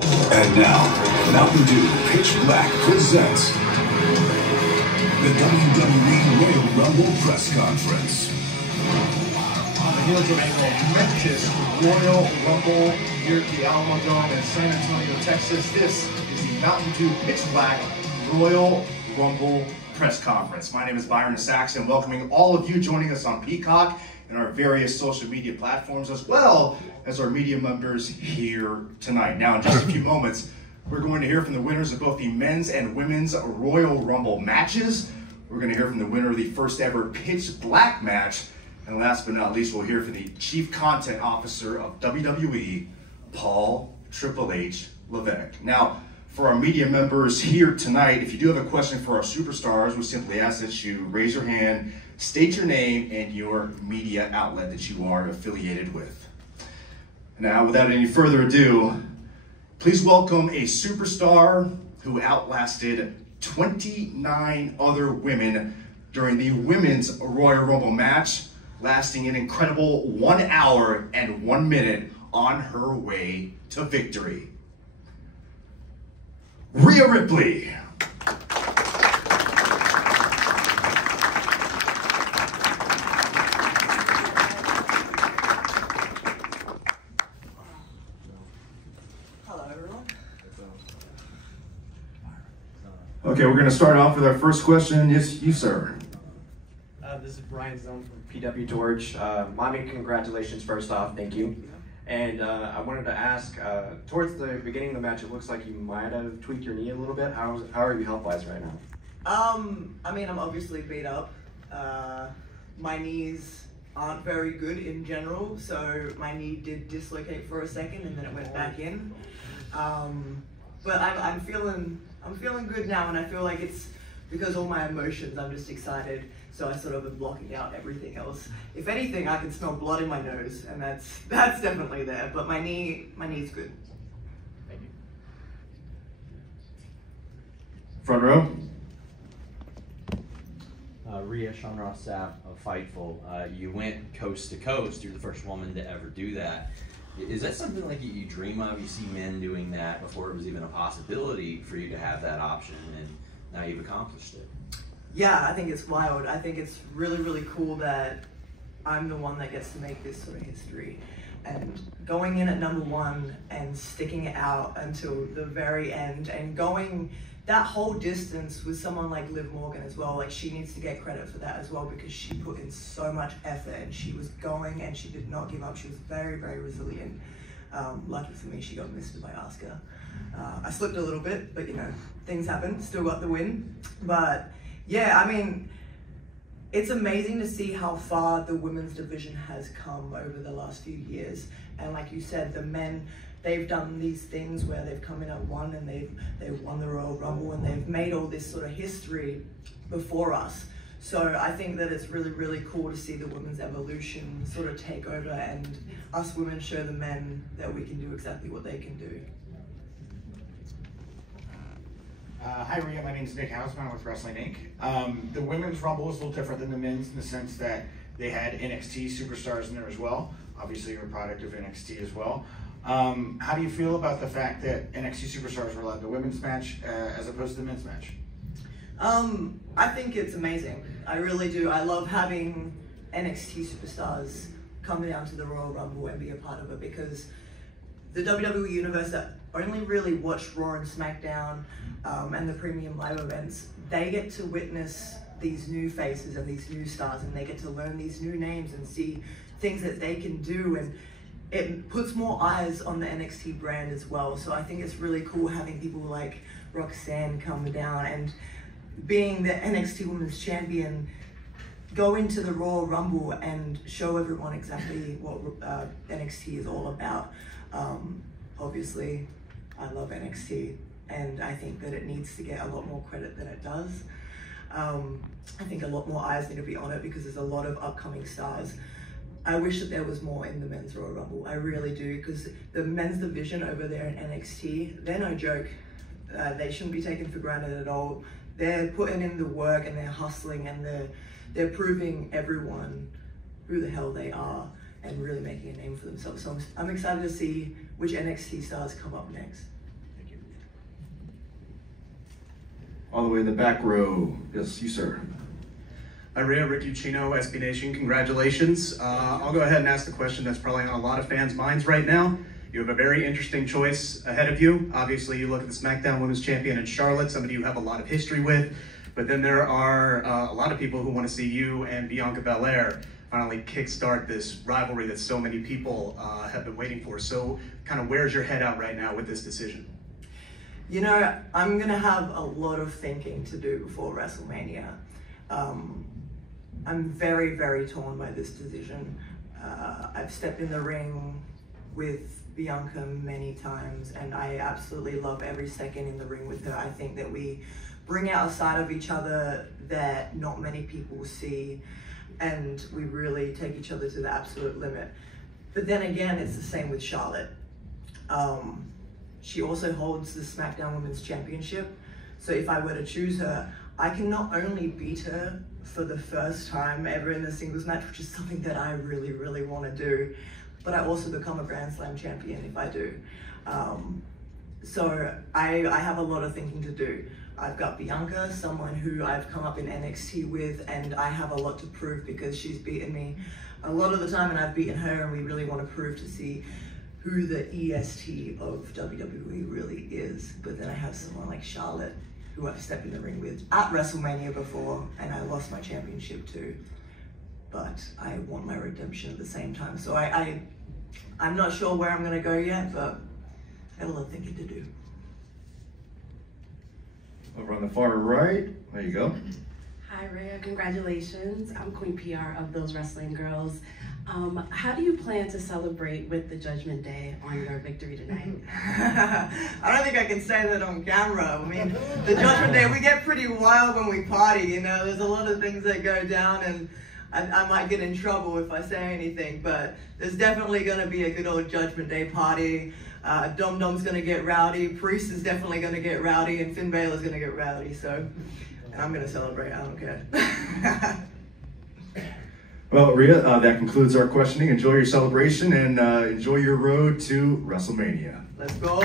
And now, Mountain Dew Pitch Black presents the WWE Royal Rumble Press Conference. On the heels of a momentous Royal Rumble here at the Alamo Dome in San Antonio, Texas, this is the Mountain Dew Pitch Black Royal Rumble Press Conference. My name is Byron Saxon, welcoming all of you joining us on Peacock and our various social media platforms, as well as our media members here tonight. Now, in just a few moments, we're going to hear from the winners of both the men's and women's Royal Rumble matches. We're going to hear from the winner of the first ever Pitch Black match. And last but not least, we'll hear from the Chief Content Officer of WWE, Paul Triple H Levesque. Now, for our media members here tonight, if you do have a question for our superstars, we simply ask that you raise your hand, state your name and your media outlet that you are affiliated with. Now, without any further ado, please welcome a superstar who outlasted 29 other women during the women's Royal Rumble match, lasting an incredible 1 hour and 1 minute on her way to victory. Rhea Ripley. Okay, we're going to start off with our first question. Yes, you, sir. This is Brian Zone from PW Torch. Mommy, congratulations first off, thank you. And I wanted to ask, towards the beginning of the match, it looks like you might have tweaked your knee a little bit. How are you health-wise right now? I mean, I'm obviously beat up. My knees aren't very good in general, so my knee did dislocate for a second and then it went back in. But I'm feeling good now, and I feel like it's because all my emotions, I'm just excited, so I sort of am blocking out everything else. If anything, I can smell blood in my nose, and that's definitely there, but my knee's good. Thank you. Front row. Rhea Ross Sapp of Fightful. You went coast to coast. You're the first woman to ever do that. Is that something like you dream of? You see men doing that before it was even a possibility for you to have that option, and now you've accomplished it. Yeah, I think it's wild. I think it's really, really cool that I'm the one that gets to make this sort of history. And going in at #1 and sticking it out until the very end and going that whole distance with someone like Liv Morgan as well, like she needs to get credit for that as well, because she put in so much effort and she was going and she did not give up. She was very, very resilient. Lucky for me, she got missed by Asuka. I slipped a little bit, but you know, things happen, still got the win. But yeah, I mean, it's amazing to see how far the women's division has come over the last few years. And like you said, the men, they've done these things where they've come in at 1 and they've won the Royal Rumble and they've made all this sort of history before us. So I think that it's really, really cool to see the women's evolution sort of take over and us women show the men that we can do exactly what they can do. Hi Rhea, my name is Nick Hausman with Wrestling Inc. The women's Rumble is a little different than the men's in the sense that they had NXT superstars in there as well. Obviously you're a product of NXT as well. How do you feel about the fact that NXT superstars were allowed the women's match as opposed to the men's match? I think it's amazing. I really do. I love having NXT superstars come down to the Royal Rumble and be a part of it, because the WWE universe that only really watch Raw and SmackDown and the premium live events, they get to witness these new faces and these new stars, and they get to learn these new names and see things that they can do, and it puts more eyes on the NXT brand as well. So I think it's really cool having people like Roxanne come down and being the NXT Women's Champion, go into the Royal Rumble and show everyone exactly what NXT is all about. Obviously, I love NXT, and I think that it needs to get a lot more credit than it does. I think a lot more eyes need to be on it because there's a lot of upcoming stars. I wish that there was more in the men's Royal Rumble. I really do, because the men's division over there in NXT, they're no joke. They shouldn't be taken for granted at all. They're putting in the work and they're hustling and they're proving everyone who the hell they are and really making a name for themselves. So I'm excited to see which NXT stars come up next. all the way in the back row. Yes, you, sir. Hi, Rhea, Ricky Chino, SB Nation, congratulations. I'll go ahead and ask the question that's probably on a lot of fans' minds right now. You have a very interesting choice ahead of you. Obviously, you look at the SmackDown Women's Champion in Charlotte, somebody you have a lot of history with, but then there are a lot of people who want to see you and Bianca Belair finally kickstart this rivalry that so many people have been waiting for. So kind of where's your head out right now with this decision? You know, I'm gonna have a lot of thinking to do before WrestleMania. I'm very, very torn by this decision. I've stepped in the ring with Bianca many times, and I absolutely love every second in the ring with her. I think that we bring out a side of each other that not many people see, and we really take each other to the absolute limit. But then again, it's the same with Charlotte. She also holds the SmackDown Women's Championship, so if I were to choose her, I can not only beat her for the first time ever in a singles match, which is something that I really, really want to do, but I also become a Grand Slam champion if I do. So I have a lot of thinking to do. I've got Bianca, someone who I've come up in NXT with, and I have a lot to prove because she's beaten me a lot of the time and I've beaten her, and we really want to prove to see who the EST of WWE really is. But then I have someone like Charlotte, who I've stepped in the ring with at WrestleMania before, and I lost my championship too. But I want my redemption at the same time. So I'm not sure where I'm gonna go yet, but I have a lot of thinking to do. Over on the far right, there you go. Hi Rhea, congratulations. I'm Queen PR of Those Wrestling Girls. How do you plan to celebrate with the Judgment Day on your victory tonight? I don't think I can say that on camera. I mean, the Judgment Day, we get pretty wild when we party, you know. There's a lot of things that go down, and I might get in trouble if I say anything, but there's definitely going to be a good old Judgment Day party. Dom Dom's going to get rowdy, Priest is definitely going to get rowdy, and Finn Balor's going to get rowdy, so, and I'm going to celebrate, I don't care. Well, Rhea, that concludes our questioning. Enjoy your celebration and enjoy your road to WrestleMania. Let's go!